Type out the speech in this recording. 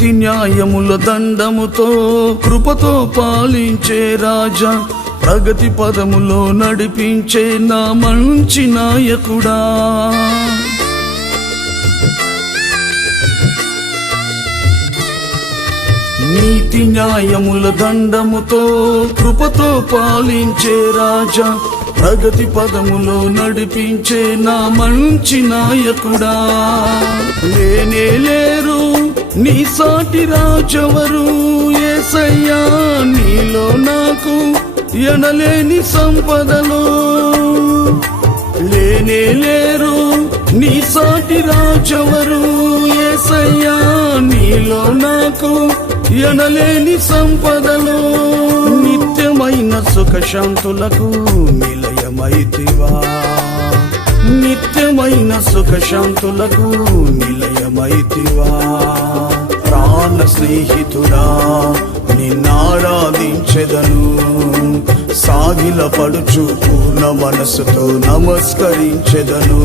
నీతి న్యాయముల దండముతో కృపతో పాలించే రాజా, ప్రగతి పదములో నడిపించే నా మంచి నాయకుడా. నీతి న్యాయముల దండముతో కృపతో పాలించే రాజా, ప్రగతి పదములో నడిపించే నా మంచి నాయకుడా. లేనే లేరు నీ సాటి రాజెవరు యేసయ్యా, నీలో నాకు ఎనలేని సంపదలు. లేనే లేరు నీ సాటి రాజెవరు యేసయ్యా, నీలో నాకు ఎనలేని సంపదలు. నిత్యమైన సుఖశాంతులకు నిలయమైతివా, నిత్యమైన సుఖశాంతులకు నిలయమైతివా. ప్రాణ స్నేహితుడా నిన్నారాధించెదను, సాగిల పడుచు పూర్ణ మనసుతో నమస్కరించెదను.